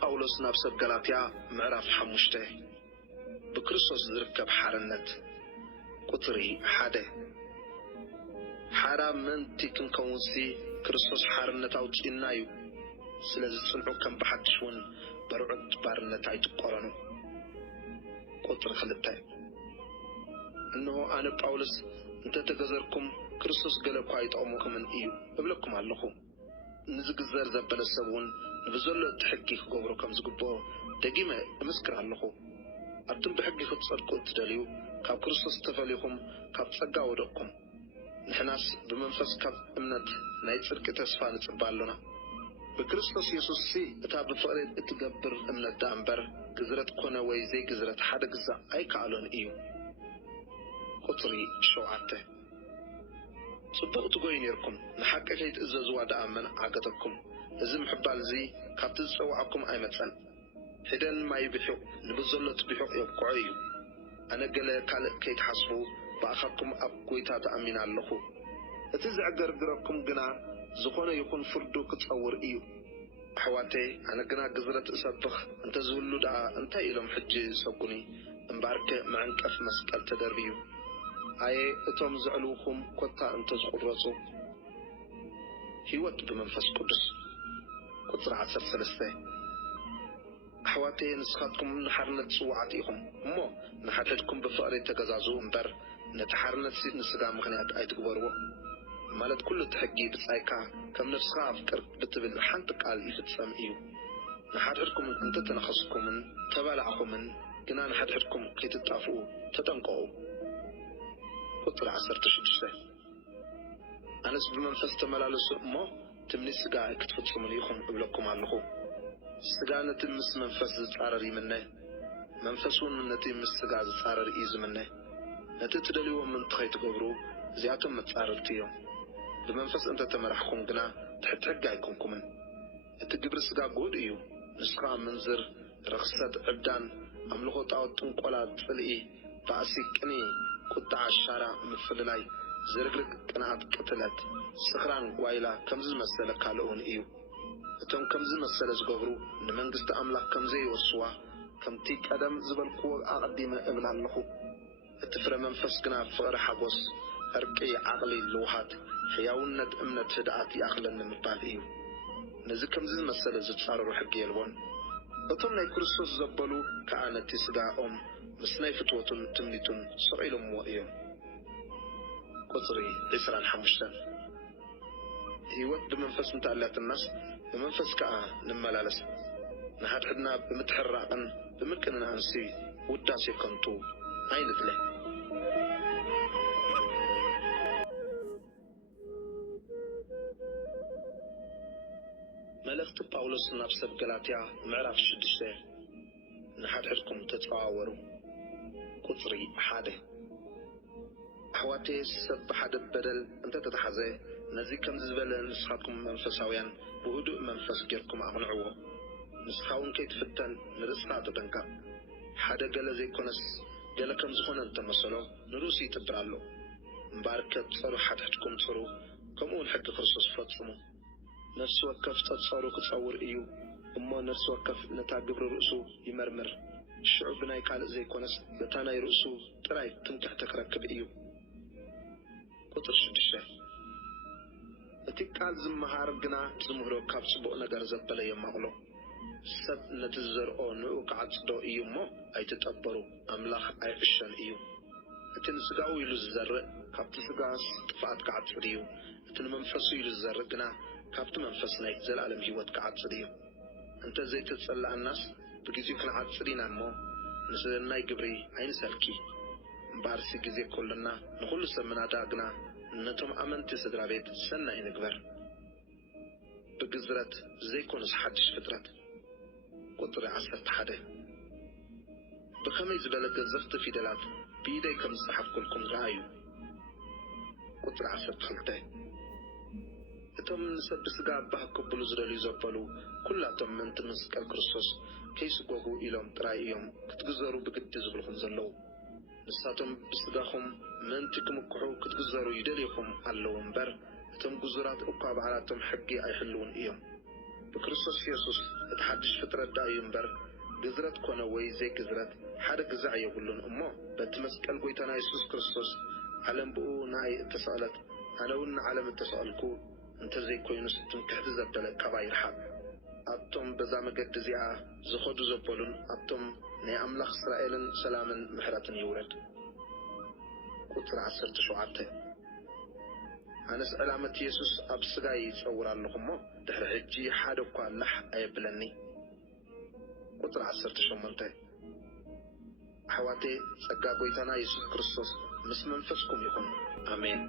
ጳውሎስ ናብ ሰብ ገላትያ ምዕራፍ 5 በክርስቶስ ዝርከብ ሓርነት ቁጥሪ 1 ሓራ ምንቲ ክንከውንሲ ክርስቶስ ሓርነት አውጪና እዩ ስለዚህ ጽንዑ ከም በሐድሽውን በርዑት ባርነት አይትቆረኑ ቁጥሪ 2 እነሆ አነ ጳውሎስ እንተ ተገዘርኩም ክርስቶስ ገለኳ አይጣሙኩም እዩ እብለኩም አለኹ ንዝግዘር ዘበለሰቡን ንብዘሎ ትሕጊ ክገብሩ ከም ዝግቦ ደጊመ እምስክር አለኹ አብቱም ብሕጊ ክትጸድቁ ትደልዩ ካብ ክርስቶስ ተፈልይኹም ካብ ጸጋ ወደቅኩም ንሕናስ ብመንፈስ ካብ እምነት ናይ ጽድቂ ተስፋ ንጽባለና በክርስቶስ ኢየሱስ እታ ብፍቅሪ እትገብር እምነት ዳንበር ግዝረት ኮነ ወይ ዘይ ግዝረት ሓደ ግዛ አይከኣሎን እዩ ቁጥሪ 7 ጽቡቕ ትጎይ ነርኩም ንሓቂ ከይትእዘዝዋ ደኣመን ዓገተኩም እዚ ምሕባል እዚ ካብቲ ዝጸውዓኩም ኣይመጸን ሂደን ማይ ብሑቕ ንብዘሎት ብሑቕ የብቅዖ እዩ ኣነ ገለ ካልእ ከይትሓስቡ ብኣኻኩም ኣብ ጐይታ ተኣሚና ኣለኹ እቲ ዝዕገርግረኩም ግና ዝኾነ ይኹን ፍርዱ ክጸውር እዩ ኣሕዋተይ ኣነ ግና ግዝረት እሰብኽ እንተዝህሉ ደኣ እንታይ ኢሎም ሕጂ ዝሰጉኒ እምበኣርከ መዕንቀፍ መስቀል ተደርብዩ አየ እቶም ዝዕልውኹም ኮታ እንተዝቁረጹ ሕይወት ብመንፈስ ቅዱስ ቁጥሪ 13 ኣሕዋተይ ንስኻትኩም ንሓርነት ጽዋዓት ኢኹም እሞ ንሓድሕድኩም ብፍቕሪ ተገዛዙ እምበር ነቲ ሓርነት ንስጋ ምኽንያት ኣይትግበርዎ ማለት ኩሉ ትሕጊ ብጻይካ ከም ነፍስኻ ኣፍቅር ብትብል ሓንቲ ቃል ይፍጸም እዩ ንሓድሕድኩም እንተተነኸስኩምን ተባልዕኹምን ግና ንሓድሕድኩም ከይትጣፍኡ ተጠንቀቑ ቁጥሪ 16 ኣነስ ብመንፈስ ተመላለሱ እሞ ትምኒ ስጋ ክትፍጽሙን ኢኹም እብለኩም ኣለኹ ስጋ ነቲ ምስ መንፈስ ዝጻረር ይምነ መንፈሱን ነቲ ምስ ስጋ ዝጻረር እዩ ዝምነ ነቲ ትደልይዎም እንትኸይትገብሩ እዚኣቶም መጻረርቲ እዮም ብመንፈስ እንተተመራሕኩም ግና ትሕቲ ሕጊ ኣይኮንኩምን እቲ ግብሪ ስጋ ጎድ እዩ ንስኻ ምንዝር ረኽሰት ዕብዳን ኣምልኾ ጣዖት ጥንቆላ ጽልኢ ባእሲ ቅኒ ቁጣዕ ሻራ ምፍልላይ ዝርግርግ ቅንዓት ቅትለት ስኽራን ዋይላ ከምዚ ዝመሰለ ካልኦን እዩ እቶም ከምዚ መሰለ ዝገብሩ ንመንግስቲ ኣምላኽ ከምዘይወርስዋ ከምቲ ቀደም ዝበልክዎ ኣቐዲመ እብል ኣለኹ እቲ ፍረ መንፈስ ግና ፍቕሪ ሓጎስ ዕርቂ ዓቕሊ ልውሃት ሕያውነት እምነት ህድኣት ይኣኽለኒ ምባል እዩ ነዚ ከምዚ ዝመሰለ ዝጻረሩ ሕጊ የልቦን እቶም ናይ ክርስቶስ ዘበሉ ከዓ ነቲ ስጋኦም ምስ ናይ ፍትወቱን ትምኒቱን ሰቂሎምዎ እዮም ቁጥሪ 25 ሕይወት ብመንፈስ እንተኣልያትናስ ብመንፈስ ከዓ ንመላለስ ንሓድሕድና ብምትሕራቕን ብምቅንናንሲ ውዳሴ ከንቱ ኣይንድለ መልእኽቲ ጳውሎስ ናብ ሰብ ገላትያ ምዕራፍ 6 ንሓድሕድኩም ተጸዋወሩ ቁጥሪ 1 ኣሕዋተይ ሰብ ብሓደ በደል እንተተተሓዘ ነዚ ከም ዝበለ ንስኻትኩም መንፈሳውያን ብህዱእ መንፈስ ጌርኩም ኣቕንዕዎ ንስኻውን ከይትፍተን ንርእስኻ ተጠንቀቕ ሓደ ገለ ዘይኮነስ ገለ ከም ዝኾነ እንተመሰሎ ንርእሱ ይጥብር ኣሎ እምበር ከትጸሩ ሓድሕድኩም ጽሩ ከምኡውን ሕጊ ክርስቶስ ፈጽሙ ነፍሲ ወከፍ ተጸሩ ክጸውር እዩ እሞ ነፍሲ ወከፍ ነታ ግብሪ ርእሱ ይመርምር ሽዑ ብናይ ካልእ ዘይኮነስ በታ ናይ ርእሱ ጥራይ ትንክሕቲ ክረክብ እዩ ቁጥሪ 6 እቲ ቃል ዝመሃር ግና ዝምህሮ ካብ ጽቡቕ ነገር ዘበለ የማቕሎ ሰብ ነቲ ዝዘርኦ ንዑ ክዓጽዶ እዩ እሞ ኣይትጠበሩ ኣምላኽ ኣይዕሸን እዩ እቲ ንስጋኡ ኢሉ ዝዘርእ ካብቲ ስጋስ ጥፍኣት ክዓጽድ እዩ እቲ ንመንፈሱ ኢሉ ዝዘርእ ግና ካብቲ መንፈስ ናይ ዘለኣለም ሕይወት ክዓጽድ እዩ እንተዘይተጸላእናስ ብግዚኡ ክንዓጽድ ኢና እሞ ንስናይ ግብሪ ኣይንሰልኪ እምበኣርሲ ግዜ ኮለና ንኹሉ ሰብ ምናዳ ግና ነቶም ኣመንቲ ስድራ ቤት ሰናይ ንግበር ብግዝረት ዘይኮነስ ሓድሽ ፍጥረት ቁጥሪ 11 ብኸመይ ዝበለ ገዘፍቲ ፊደላት ብኢደይ ከም ዝጸሓፍኩልኩም ረኣዩ ቁጥሪ 12 እቶም ንሰብ ስጋ ባህ ቅብሉ ዝደልዩ ዘበሉ ኩላቶም ምእንቲ መስቀል ክርስቶስ ከይስጎጉ ኢሎም ጥራይ እዮም ክትግዘሩ ብግዲ ዝብልኹም ዘለዉ። ንሳቶም ብስጋኹም ምእንቲ ክምክሑ ክትግዘሩ ይደልይኹም ኣለዉ እምበር እቶም ጉዙራት እኳ ባዕላቶም ሕጊ ኣይሕልውን እዮም። ብክርስቶስ ኢየሱስ እቲ ሓድሽ ፍጥረት ዳ እዩ እምበር ግዝረት ኮነ ወይ ዘይግዝረት ሓደ ግዛዕ የብሉን እሞ በቲ መስቀል ጎይታና ኢየሱስ ክርስቶስ ዓለም ብኡ ናይ እተሰቕለት ኣነ እውን ንዓለም እተሰቐልኩ እንተዘይኮይኑስ ትምክሕቲ ዘበለ ካባ ይርሓቅ። ኣብቶም በዛ መገዲ እዚኣ ዝኸዱ ዘበሉን ኣብቶም ናይ ኣምላኽ እስራኤልን ሰላምን ምሕረትን ይውረድ። ቁፅሪ 17 ኣነስ ዕላመት ኢየሱስ ኣብ ስጋይ ይጸውር ኣለኹ እሞ ድሕሪ ሕጂ ሓደ እኳ ላሕ ኣየብለኒ። ቁፅሪ 18 ኣሕዋቴ ጸጋ ጎይታና ኢየሱስ ክርስቶስ ምስ መንፈስኩም ይኹን። ኣሜን።